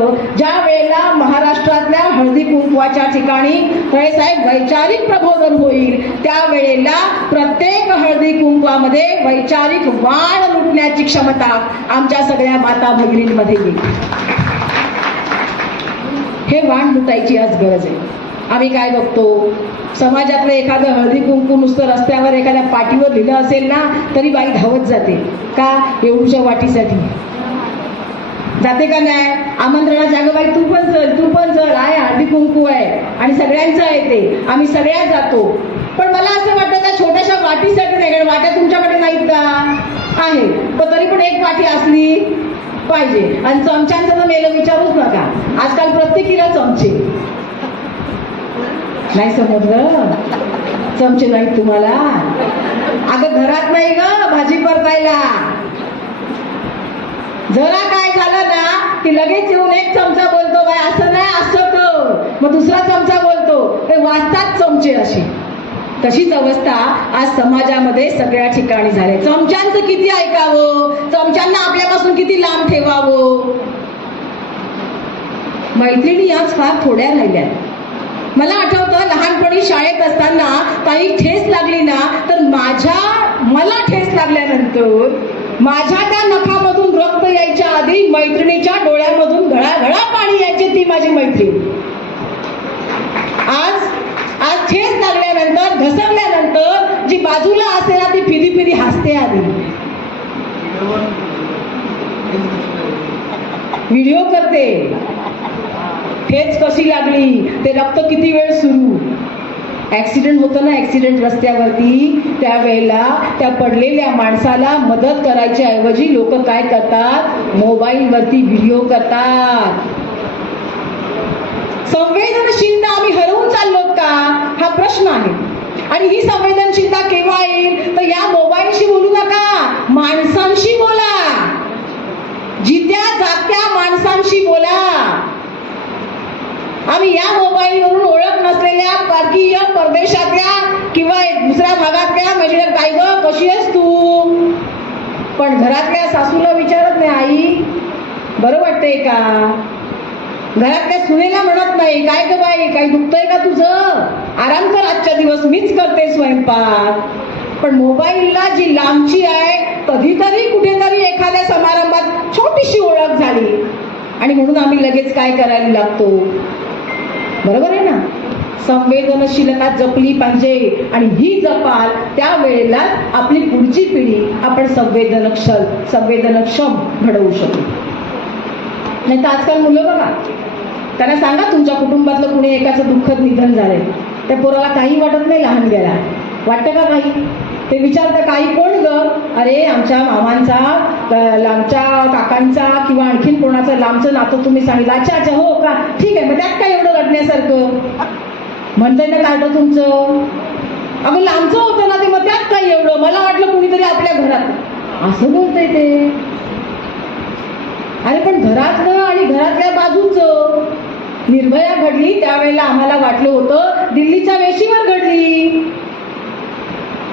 होतं ज्या वेळेला महाराष्ट्रातल्या हळदी कुंकवाच्या ठिकाणी साहेब वैचारिक प्रबोधन होईल, त्यावेळेला प्रत्येक हळदी कुंकवामध्ये वैचारिक वाण लुटण्याची क्षमता आमच्या सगळ्या माता भगिनींमध्ये येईल. हे वाण लुटायची आज गरज आहे. आम्ही काय बघतो, समाजातलं एखादं हळदी कुंकू नुसतं रस्त्यावर एखाद्या पाटीवर लिहिलं असेल ना तरी बाई धावत जाते. का? एवढूच्या वाटीसाठी जाते का नाही? आमंत्रणाच्या अगं बाई तू पण चल आहे, हळदी कुंकू आहे आणि सगळ्यांचं आहे ते, आम्ही सगळ्यात जातो. पण मला असं वाटतं त्या छोट्याशा वाटीसाठी नाही, कारण वाट्या तुमच्याकडे नाहीत का? आहे, पण तरी पण एक वाटी असली पाहिजे. आणि चमच्यांचं तर मेलं विचारूच नका, आजकाल प्रत्येकीला चमचे. नाही समजलं? चमचे नाहीत तुम्हाला? अगं घरात नाही ग भाजी परतायला, जरा काय झालं ना की लगेच येऊन एक चमचा बोलतो बाय असं नाही असं कर, मग दुसरा चमचा बोलतो, ते वाजतात चमचे. अशी तशीच अवस्था आज समाजामध्ये सगळ्या ठिकाणी झाली. चमच्यांचं किती ऐकावं, चमच्यांना आपल्यापासून किती लांब ठेवावं. मैत्रिणी याच फार थोड्या राहिल्या. मला आठवतं लहानपणी शाळेत असताना काही ठेस लागली ना तर मला ठेस लागल्यानंतर माझ्या त्या नखामधून रक्त यायच्या आधी मैत्रिणीच्या डोळ्यामधून घळाघळा पाणी यायचे, ती माझी मैत्रीण. आज ठेस लागल्यानंतर घसरल्यानंतर जी बाजूला असते ना ती फिदी फिदी हसते. आधी व्हिडिओ करते, ठेच कशी लागली, ते रक्त किती वेळ सुरू. ऍक्सिडेंट होतं ना, ऍक्सिडेंट रस्त्यावरती, त्यावेळेला त्या पडलेल्या माणसाला मदत करायच्या ऐवजी लोक काय करतात, मोबाईलवरती व्हिडिओ करतात. संवेदनशीलता आम्ही हरवून चाललोत का, हा प्रश्न आहे. आणि ही संवेदनशीलता केव्हा येईल तर या मोबाईलशी बोलू नका, माणसांशी बोला, जित्या जात्या माणसांशी बोला. आम्ही या मोबाईलवरून ओळख नसलेल्या परकीय परदेशातल्या किंवा दुसऱ्या भागातल्या म्हणजे काय ग कशी आहेस तू, पण घरातल्या सासूला विचारत नाही आई बरं वाटतंय का, घरातल्या सुनेला म्हणत नाही काय ग बाई काही दुखतंय का तुझं, आराम कर आजच्या दिवस मीच करते स्वयंपाक. पण मोबाईलला जी लांबची आहे, कधीतरी कुठेतरी एखाद्या समारंभात छोटीशी ओळख झाली आणि म्हणून आम्ही लगेच काय करायला लागतो. बरोबर आहे ना? संवेदनशीलता जपली पाहिजे आणि ही जपाल त्यावेळेला आपली पुढची पिढी आपण संवेदनक्षम घडवू शकू. नाही तर आजकाल मुलं बघा, त्यांना सांगा तुमच्या कुटुंबातलं कुणी एकाचं दुःखद निधन झालंय, त्या पोराला काही वाटत नाही, लहान गेला वाटतं का काही, ते विचारतं काही कोण ग, अरे आमच्या मामांचा, लांबच्या काकांचा किंवा आणखीन कोणाचं लांबचं नातं तुम्ही सांगितलं, अच्छा अच्छा हो का ठीक आहे, मग त्यात काय एवढं रडण्यासारखं, म्हणतंय ना कार्ड तुमचं, अगं लांबचं होतं ना ते, मग त्यात काय एवढं, मला वाटलं कुणीतरी आपल्या घरात असं बोलतंय ते. अरे पण घरातलं आणि घरातल्या बाजूचं. निर्भया घडली त्यावेळेला आम्हाला वाटलं होतं दिल्लीच्या वेशीवर घडली,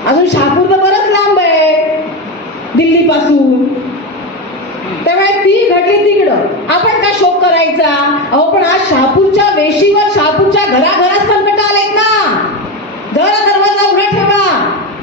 अजून शहापूर तर बरंच लांब आहे दिल्लीपासून, त्यामुळे ती घडली तिकडं, आपण का शोक करायचा. अहो पण आज शहापूरच्या वेशीवर शहापूरच्या घराघरात संकट आलेत ना, जरा दरवाजा उघडा ठेवा,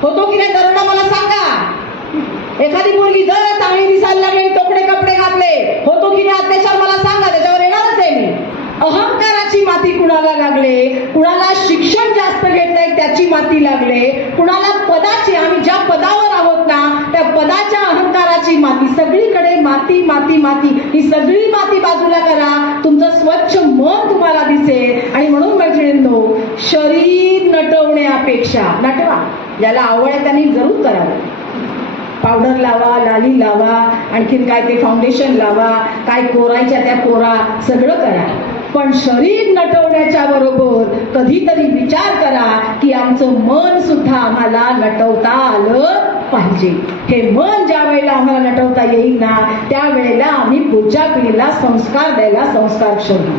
होतो की नाही दरोडा मला सांगा. एखादी मुलगी जर चांगली दिसायला लागली, तोकडे कपडे घातले, होतो की नाही अत्याचार मला सांगा, त्याच्यावर येणारच आहे मी. अहंकाराची माती कुणाला लागले, कुणाला शिक्षण जास्त घेतलंय त्याची माती लागले, कुणाला पदाची, आम्ही ज्या पदावर आहोत ना त्या पदाच्या अहंकाराची माती, सगळीकडे माती माती माती. ही सगळी माती बाजूला करा, तुमचं स्वच्छ मन तुम्हाला दिसेल. आणि म्हणून मैत्रिणींनो, शरीर नटवण्यापेक्षा, नटवा, ज्याला आवड आहे त्यांनी जरूर करावं, पावडर लावा, लाली लावा, आणखीन काय ते फाउंडेशन लावा, काय कोरायच्या त्या कोरा, सगळं करा. पण शरीर नटवण्याच्या बरोबर कधीतरी विचार करा की आमचं मन सुद्धा आम्हाला नटवता आलं पाहिजे. हे मन ज्या वेळेला आम्हाला नटवता येईल ना त्यावेळेला आम्ही पुढच्या पिढीला संस्कार द्यायला संस्कारक्षम.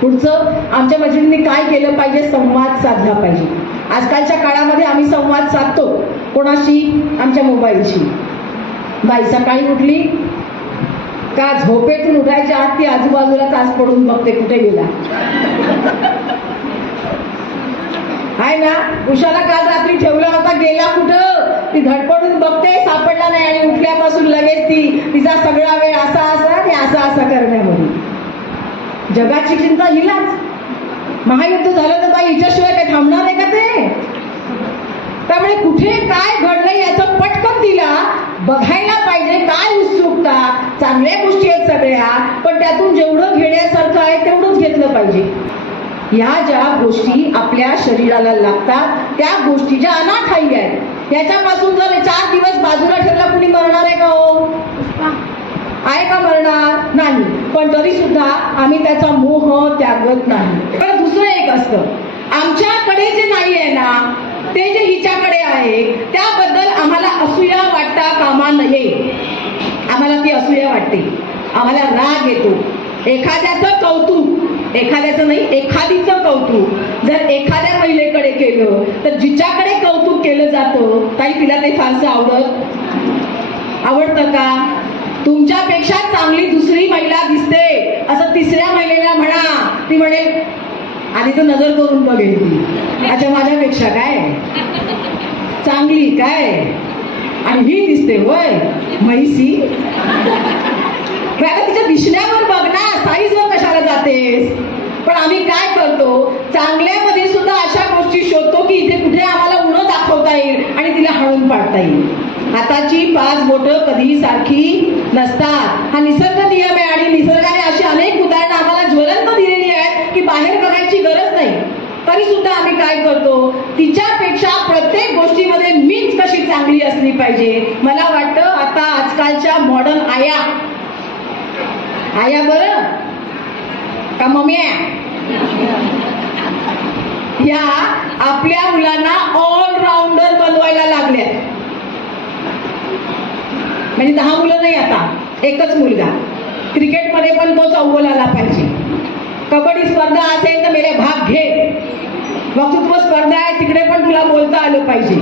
पुढचं आमच्या मैत्रिणींनी काय केलं पाहिजे, संवाद साधला पाहिजे. आजकालच्या काळामध्ये आम्ही संवाद साधतो कोणाशी, आमच्या मोबाईलशी. बाई सकाळी उठली का झोपेतून उठायच्या आत ती आजूबाजूला तास पडून बघते कुठे गेला आहे ना. उषाला काल रात्री ठेवला होता, गेला कुठं, ती धडपडून बघते, सापडला नाही आणि उठल्यापासून लगेच तिचा सगळा वेळ असा आणि असा करण्यामध्ये. जगाची चिंता हिलाच. महायुद्ध झालं तर बाई हिच्याशिवाय काय थांबणार आहे का ते. त्यामुळे कुठे काय घडलं याचं पटकन तिला बघायला पाहिजे. काय उत्सुकता, चांगल्या गोष्टी आहेत सगळ्या, पण त्यातून जेवढं घेण्यासारखं आहे तेवढंच घेतलं पाहिजे. ह्या ज्या गोष्टी आपल्या शरीराला लागतात त्या गोष्टी ज्या अनाठायी आहेत, याच्यापासून जर 4 दिवस बाजूला ठेवला कुणी मरणार आहे का हो? आहे का मरणार? नाही. पण तरी सुद्धा आम्ही त्याचा मोह त्यागत नाही. पण दुसरं एक असतं, आमच्याकडे जे नाही आहे ना ते जे हिच्याकडे आहे त्याबद्दल आम्हाला असूया वाटता कामा नये. आम्हाला ती असूया वाटते, आम्हाला राग येतो. एखाद्याचं कौतुक, एखाद्याचं नाही एखादीचं कौतुक जर एखाद्या महिलेकडे केलं तर जिच्याकडे कौतुक केलं जातं ताई तिला ते फारसं आवडतं का? तुमच्यापेक्षा चांगली दुसरी महिला दिसते असं तिसऱ्या महिलेला म्हणा, ती म्हणेल आधी तर नजर करून बघेल ती, अच्छा माझ्यापेक्षा काय चांगली काय, आणि ही दिसते होय म्हैसी. तिच्या दिसण्यावर बघ ना, साईजवर कशाला जातेस. पण आम्ही काय करतो, चांगल्यामध्ये सुद्धा अशा गोष्टी शोधतो की इथे कुठे आम्हाला उणं दाखवता येईल आणि तिला हळून पाडता येईल. हाताची 5 बोटं कधी सारखी नसतात, हा निसर्ग नियम आहे. आणि निसर्गाने अशी अनेक उदाहरणं आम्हाला ज्वलंत दिलेली आहेत की बाहेर बघायची गरज नाही. तरी सुद्धा आम्ही काय करतो, तिच्यापेक्षा प्रत्येक गोष्टीमध्ये मीच कशी चांगली असली पाहिजे. मला वाटतं आता आजकालच्या मॉडर्न आया बरं का मम्या, या आपल्या मुलांना ऑलराऊंडर बनवायला लागल्या. म्हणजे 10 मुलं नाही, आता एकच मुलगा. क्रिकेटमध्ये पण तोच अव्वल आला पाहिजे. कबड्डी स्पर्धा असेल तर मेरे भाग घे. वक्तृत्व स्पर्धा आहे तिकडे पण तुला बोलता आलं पाहिजे.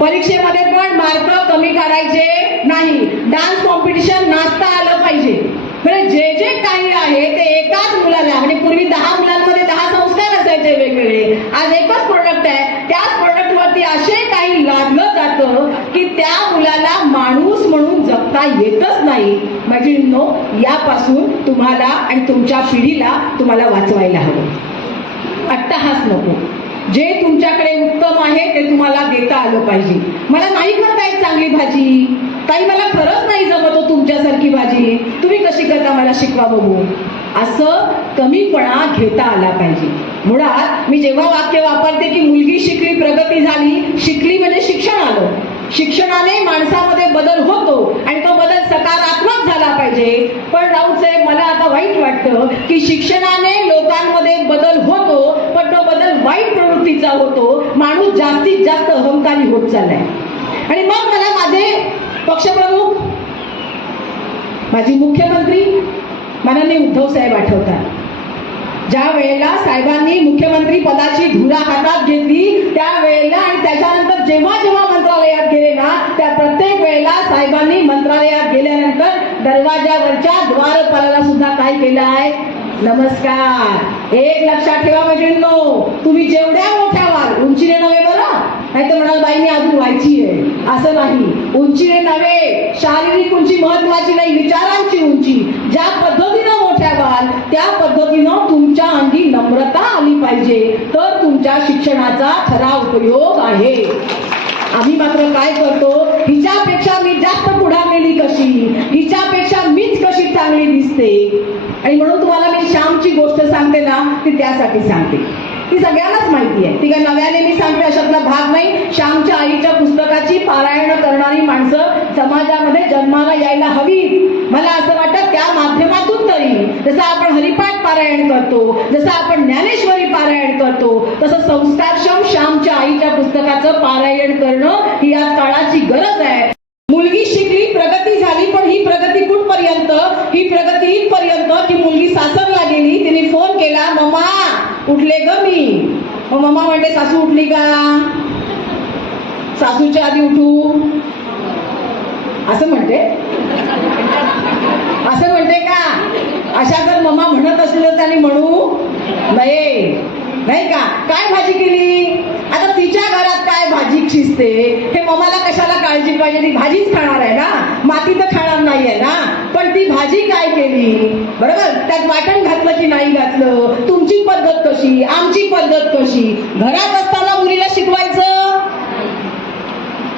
परीक्षेमध्ये पण मार्क कमी काढायचे नाही. डान्स कॉम्पिटिशन नाचता आलं पाहिजे. म्हणजे जे जे काही आहे ते एकाच मुलाला, म्हणजे पूर्वी 10 मुलांमध्ये 10 संस्कार असायचे वेगवेगळे, आज एकच प्रोडक्ट आहे. त्याच प्रोडक्टवरती असे काही लादलं जातं की त्या मुलाला माणूस म्हणून जगता येतच नाही. मैत्रिणींनो, यापासून तुम्हाला आणि तुमच्या पिढीला तुम्हाला वाचवायला हवं. अट्टहास नको. जे तुमच्याकडे उत्तम आहे ते तुम्हाला देता आलं पाहिजे. मला नाही करता येत चांगली भाजी, ताई मला खरंच नाही जमत तुमच्यासारखी भाजी, तुम्ही कशी करता मला शिकवा बघू, असं कमीपणा घेता आला पाहिजे. मुळात मी जेव्हा वाक्य वापरते की मुलगी शिकली प्रगती झाली, शिकली म्हणजे शिक्षण आलं. शिक्षणाने माणसामध्ये बदल होतो आणि तो बदल सकारात्मक झाला पाहिजे. पण राऊत साहेब, मला आता वाईट वाटतं की शिक्षणाने लोकांमध्ये बदल होतो पण तो बदल वाईट प्रवृत्तीचा होतो. माणूस जास्तीत जास्त अहंकारी होत चाललाय. आणि मग मला माझे पक्षप्रमुख, माझी मुख्यमंत्री माननीय उद्धव साहेब आठवतात. ज्या वेळेला साहेबांनी मुख्यमंत्री पदाची धुरा हातात घेतली त्यावेळेला आणि त्याच्यानंतर जेव्हा जेव्हा मंत्रालयात गेले ना, त्या प्रत्येक वेळेला साहेबांनी मंत्रालयात गेल्यानंतर दरवाजावरच्या द्वारपालाला सुद्धा काय केलं आहे, नमस्कार. एक लक्षात ठेवा मैत्रिणींनो, तुम्ही जेवढ्या मोठ्या व्हाल, उंचीने नव्हे बरं, नाही तर म्हणाल बाई मी अजून व्हायची आहे, असं नाही. उंचीने नव्हे, शारीरिक उंची महत्वाची नाही, विचारांची उंची. ज्या पद्धतीनं मोठ्या व्हाल त्या पद्धतीनं तुमच्या अंगी नम्रता आली पाहिजे, तर तुमच्या शिक्षणाचा खरा उपयोग आहे. आम्ही मात्र काय करतो, हिच्यापेक्षा मी जास्त पुढारलेली कशी, हिच्यापेक्षा मीच कशी चांगली दिसते. आणि म्हणून तुम्हाला मी श्यामची गोष्ट सांगते ना, ती त्यासाठी सांगते. ती सगळ्यांनाच माहिती आहे, ती काय नव्याने मी सांगते अशातला भाग नाही. श्यामच्या आईच्या पुस्तकाची पारायण करणारी माणसं समाजामध्ये जन्माला यायला हवीत. मला असं वाटतं त्या माध्यमातून तरी, जसं आपण हरिपाठ पारायण करतो, जसं आपण ज्ञानेश्वरी पारायण करतो, तसं संस्कारक्षम श्यामच्या आईच्या पुस्तकाचं पारायण करणं ही या काळाची गरज आहे. मुलगी शिकली प्रगती झाली, पण ही प्रगती कुठपर्यंत, ही प्रगती इथपर्यंत की मुलगी सासरला गेली, तिने फोन केला, मम्मा उठले ग मी. मग मम्मा म्हणते सासू उठली का, सासूच्या आधी उठू असं म्हणते. असं म्हणते का? अशा जर ममा म्हणत असले तर त्यांनी म्हणू नये, नाही का? काय भाजी केली? आता तिच्या घरात काय भाजी शिजते हे ममाला कशाला काळजी पाहिजे? ती भाजीच खाणार आहे ना, माती तर खाणार नाहीये ना. पण ती भाजी काय केली, बरोबर? त्यात वाटण घातलं की नाही घातलं, तुमची पद्धत कशी, आमची पद्धत कशी. घरात असताना मुलीला शिकवायचं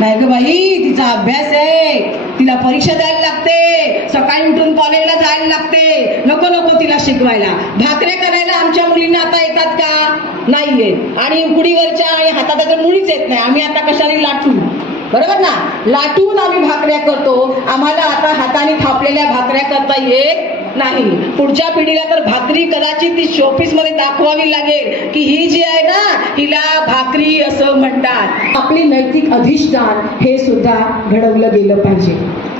नाही ग बाई, तिचा अभ्यास आहे, तिला परीक्षा द्यायला लागते, सकाळी उठून कॉलेजला जायला लागते. नको नको तिला शिकवायला. भाकऱ्या करायला आमच्या मुलींना आता येतात का? नाही येत. आणि उकडीवरच्या आणि हातात तर मुळीच येत नाही. आम्ही आता कशाने लाटू, बरोबर ना? लाटून आम्ही भाकऱ्या करतो. आम्हाला आता हाताने थापलेल्या भाकऱ्या करता येत नाही. पुढच्या पिढीला तर भाकरी कदाचित ती शोपीस मध्ये दाखवावी लागेल की ही जी आहे ना, हिला भाकरी असं म्हणतात. आपली नैतिक अधिष्ठान हे सुद्धा घडवलं गेलं पाहिजे.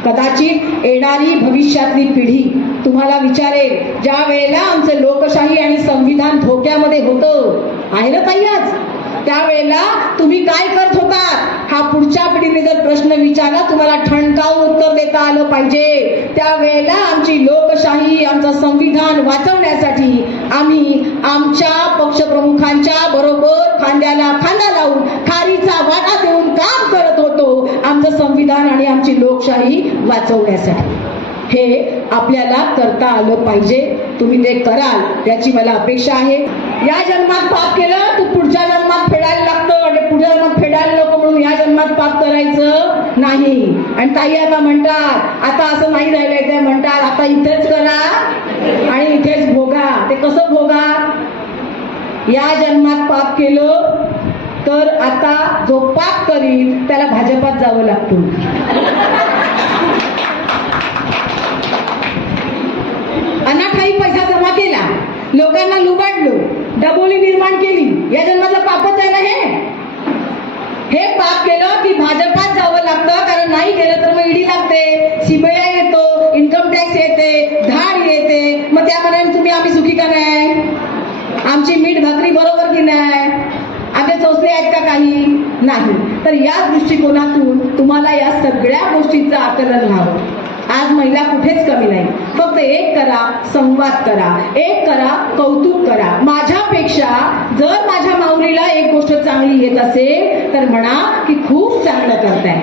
कदाचित येणारी भविष्यातली पिढी तुम्हाला विचारेल, ज्या वेळेला आमचं लोकशाही आणि संविधान धोक्यामध्ये होतं, आहे ना ताई आज, त्यावेळेला तुम्ही काय करत होता? हा पुढच्या पिढीने जर प्रश्न विचारला, तुम्हाला ठणकावून उत्तर देता आलं पाहिजे. त्यावेळेला आमची लोकशाही, आमचं संविधान वाचवण्यासाठी आम्ही आमच्या पक्षप्रमुखांच्या बरोबर खांद्याला खांदा लावून खारीचा वाटा देऊन काम करत होतो, आमचं संविधान आणि आमची लोकशाही वाचवण्यासाठी. हे आपल्याला करता आलं पाहिजे. तुम्ही ते कराल त्याची मला अपेक्षा आहे. या जन्मात पाप केलं तू पुढच्या जन्मात फेडायला लागतं, आणि पुढच्या जन्मात फेडायला नको म्हणून या जन्मात पाप करायचं नाही. आणि ताई आता म्हणतात, आता असं नाही राहिलंय, ते म्हणतात आता इथेच करा आणि इथेच भोगा. ते कसं भोगा? या जन्मात पाप केलं तर आता जो पाप करील त्याला भाजपात जावं लागतं. अनाठाई पैसा जमा केला, लोकांना लुबाडलो, डबोली निर्माण केली, या जन्मातलं पापच आहे ना हे पाप केलं की भाजपात जावं लागतं. कारण नाही केलं तर मग ईडी लागते, सीबीआय येतो, इन्कम टॅक्स येते, धाड येते. मग त्या मनाने तुम्ही आम्ही सुखी का नाही? आमची मीठ भाकरी बरोबर की नाही? आमचे संस्थे आहेत का? काही नाही. तर या दृष्टिकोनातून तुम्हाला या सगळ्या गोष्टींचं आकलन व्हावं. आज महिला कुठेच कमी नाही. फक्त एक करा, संवाद करा, एक करा, कौतुक करा. माझ्यापेक्षा जर माझ्या माऊलीला एक गोष्ट चांगली येत असेल तर म्हणा की खूप चांगलं करताय.